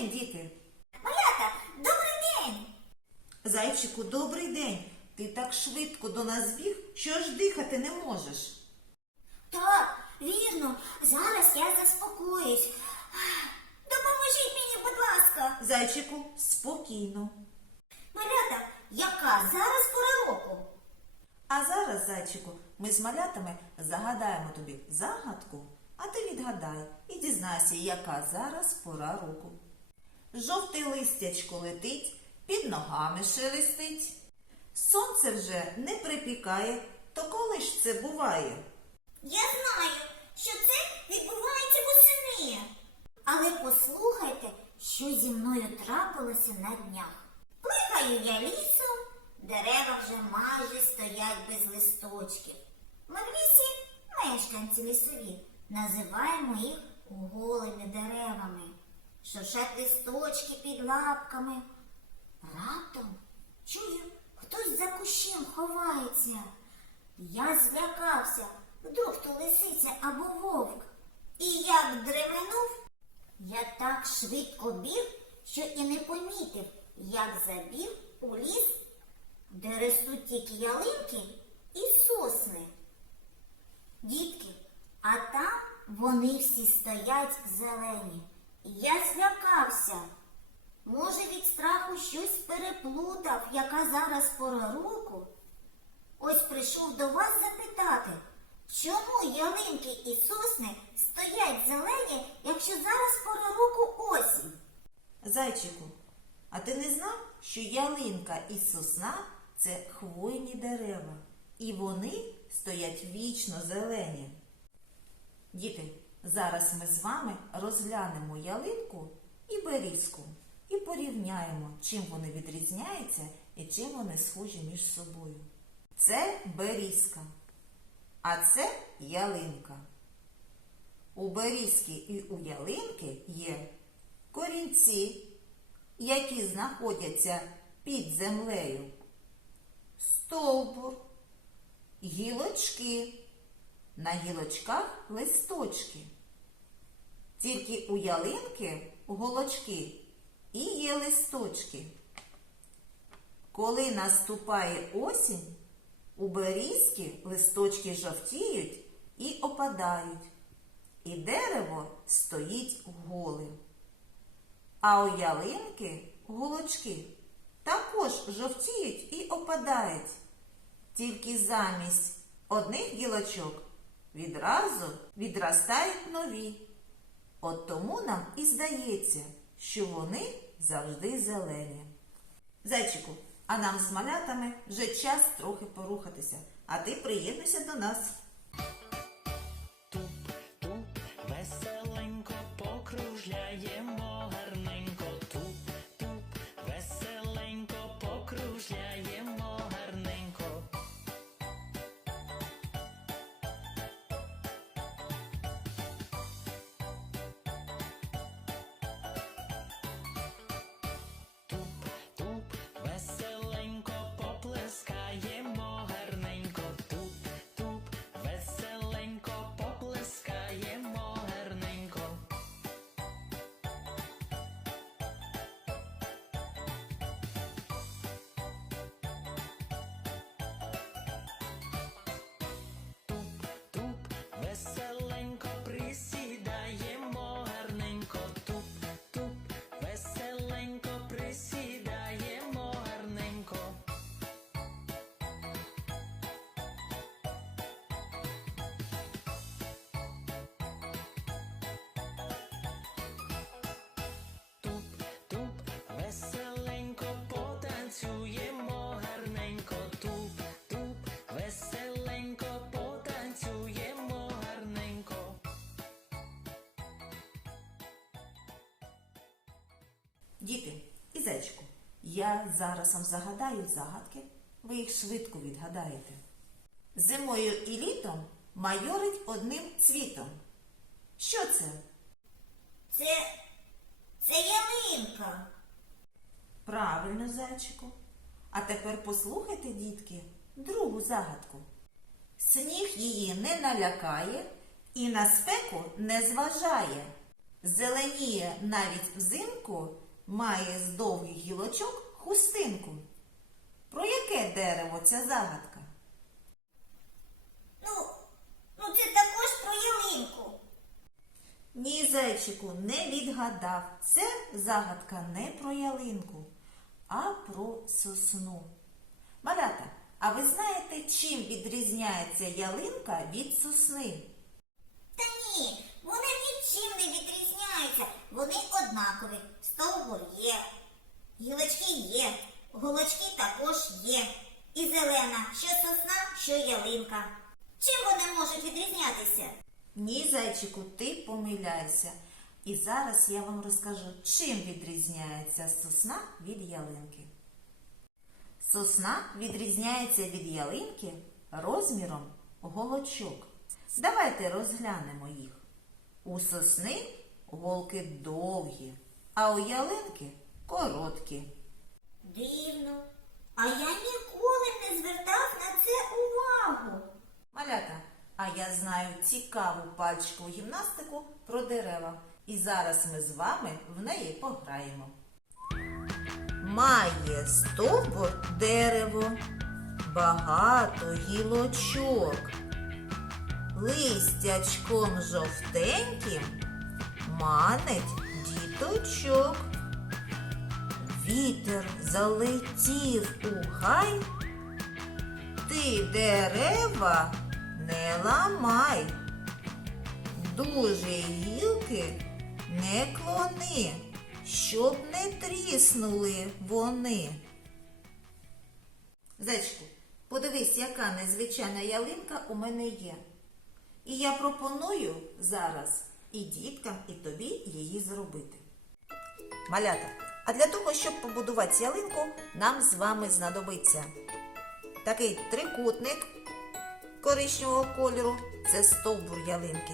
день, діти! Малята, добрий день! Зайчику, добрий день! Ти так швидко до нас біг, що аж дихати не можеш. Так, вірно, зараз я заспокоюсь. Допоможіть мені, будь ласка. Зайчику, спокійно. Малята, яка зараз пора року? А зараз, зайчику, ми з малятами загадаємо тобі загадку, а ти відгадай і дізнайся, яка зараз пора року. Жовте листячко летить, під ногами шелестить. Сонце вже не припікає, то коли ж це буває? Я знаю, що це відбувається восени. Але послухайте, що зі мною трапилося на днях. Пликаю я лісом, дерева вже майже стоять без листочків. Ми в лісі мешканці лісові, називаємо їх голими деревами. Шуршать листочки під лапками. Раптом чую, хтось за кущем ховається. Я злякався, вдруг то лисиця або вовк. І як дременув, я так швидко біг, що і не помітив, як забіг у ліс, де ростуть тільки ялинки і сосни. Дітки, а там вони всі стоять зелені. Я злякався. Може, від страху щось переплутав, яка зараз пора року? Ось прийшов до вас запитати, чому ялинки і сосни стоять зелені, якщо зараз пора року осінь? Зайчику, а ти не знав, що ялинка і сосна це хвойні дерева, і вони стоять вічно зелені. Діти, зараз ми з вами розглянемо ялинку і берізку і порівняємо, чим вони відрізняються і чим вони схожі між собою. Це берізка, а це ялинка. У берізки і у ялинки є корінці, які знаходяться під землею, стовбур, гілочки, на гілочках листочки. Тільки у ялинки голочки і є листочки. Коли наступає осінь, у берізки листочки жовтіють і опадають, і дерево стоїть голим. А у ялинки голочки також жовтіють і опадають. Тільки замість одних гілочок відразу відростають нові. От тому нам і здається, що вони завжди зелені. Зайчику, а нам з малятами вже час трохи порухатися, а ти приєднуйся до нас. Діти і зайчику, я зараз вам загадаю загадки, ви їх швидко відгадаєте. Зимою і літом майорить одним цвітом. Що це? Це. це ялинка. Правильно, зайчику. А тепер послухайте, дітки, другу загадку. Сніг її не налякає і на спеку не зважає. Зеленіє навіть взимку, має з довгих гілочок хустинку. Про яке дерево ця загадка? Ну, ну це також про ялинку. Ні, зайчику, не відгадав. Це загадка не про ялинку, а про сосну. Малята, а ви знаєте, чим відрізняється ялинка від сосни? Та ні, вони нічим не відрізняються. Вони однакові. Стовбур є, гілочки є, голочки також є. І зелена, що сосна, що ялинка. Чим вони можуть відрізнятися? Ні, зайчику, ти помиляйся. І зараз я вам розкажу, чим відрізняється сосна від ялинки. Сосна відрізняється від ялинки розміром голочок. Давайте розглянемо їх. У сосни голки довгі, а у ялинки короткі. Дивно. А я ніколи не звертав на це увагу. Малята, а я знаю цікаву пальчикову гімнастику про дерева. І зараз ми з вами в неї пограємо. Має стовбур дерево, багато гілочок, листячком жовтеньким манить діточок. Вітер залетів у гай, ти дерева не ламай, дуже гілки не клони, щоб не тріснули вони. Зайчку, подивись, яка незвичайна ялинка у мене є. І я пропоную зараз і діткам, і тобі її зробити. Малята, а для того, щоб побудувати ялинку, нам з вами знадобиться такий трикутник коричневого кольору це стовбур ялинки.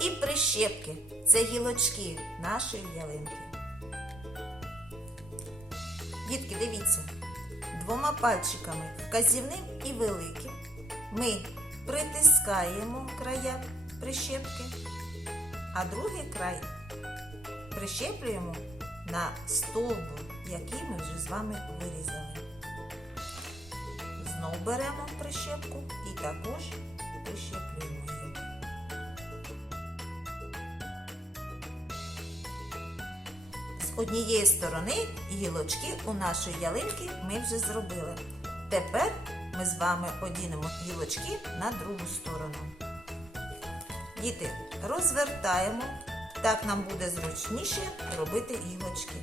І прищепки це гілочки нашої ялинки. Дітки, дивіться, двома пальчиками, вказівним і великим, ми притискаємо края прищепки, а другий край прищеплюємо на стовбур, який ми вже з вами вирізали. Знов беремо прищепку і також прищеплюємо її. З однієї сторони гілочки у нашої ялинки ми вже зробили. Тепер ми з вами одінемо гілочки на другу сторону. Діти, розвертаємо. Так нам буде зручніше робити гілочки.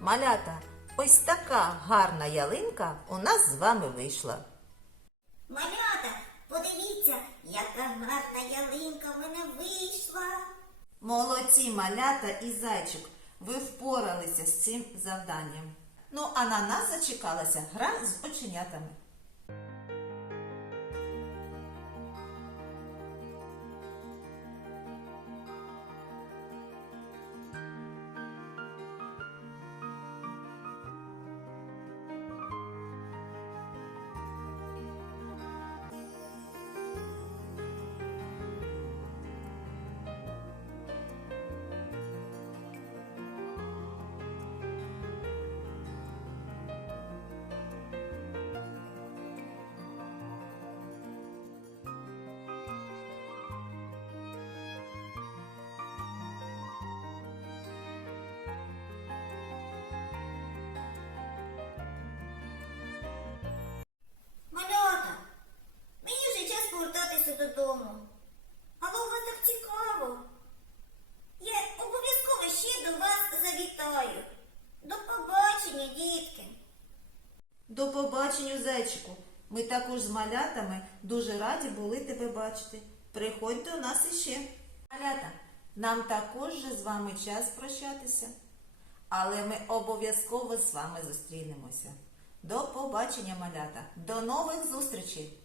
Малята, ось така гарна ялинка у нас з вами вийшла. Малята, подивіться, яка гарна ялинка в мене вийшла. Молодці малята і зайчик, ви впоралися з цим завданням. Ну а на нас зачекалася гра з оченятами. Додому. Але у вас так цікаво. Я обов'язково ще до вас завітаю. До побачення, дітки. До побачення, зайчику. Ми також з малятами дуже раді були тебе бачити. Приходь до нас іще. Малята, нам також же з вами час прощатися. Але ми обов'язково з вами зустрінемося. До побачення, малята. До нових зустрічей!